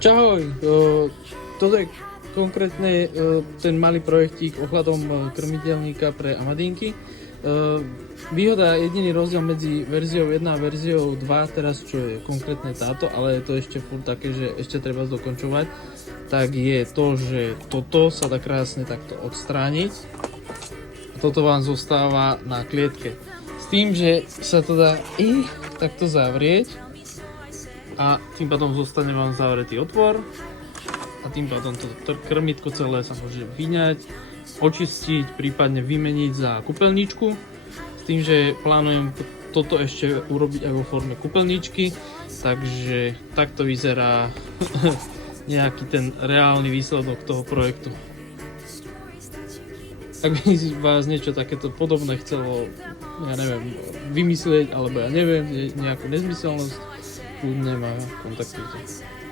Čahoj, toto je konkrétne ten malý projektík ohľadom krmiteľníka pre Amadínky. Výhoda, jediný rozdiel medzi verziou 1 a verziou 2, teraz čo je konkrétne táto, ale je to ešte furt také, že ešte treba dokončovať, tak je to, že toto sa dá krásne takto odstrániť a toto vám zostáva na klietke. S tým, že sa to dá i takto zavrieť a tým pádom zostane vám zavretý otvor a tým pádom to krmitko celé sa môže vyňať, očistiť, prípadne vymeniť za kúpeľničku. S tým, že plánujem toto ešte urobiť aj vo forme kúpeľničky, takže takto vyzerá nejaký ten reálny výsledok toho projektu. Ak by vás niečo takéto podobné chcelo, ja neviem, vymyslieť, alebo ja neviem, nejakú nezmyselnosť, kľudne ma kontaktujte.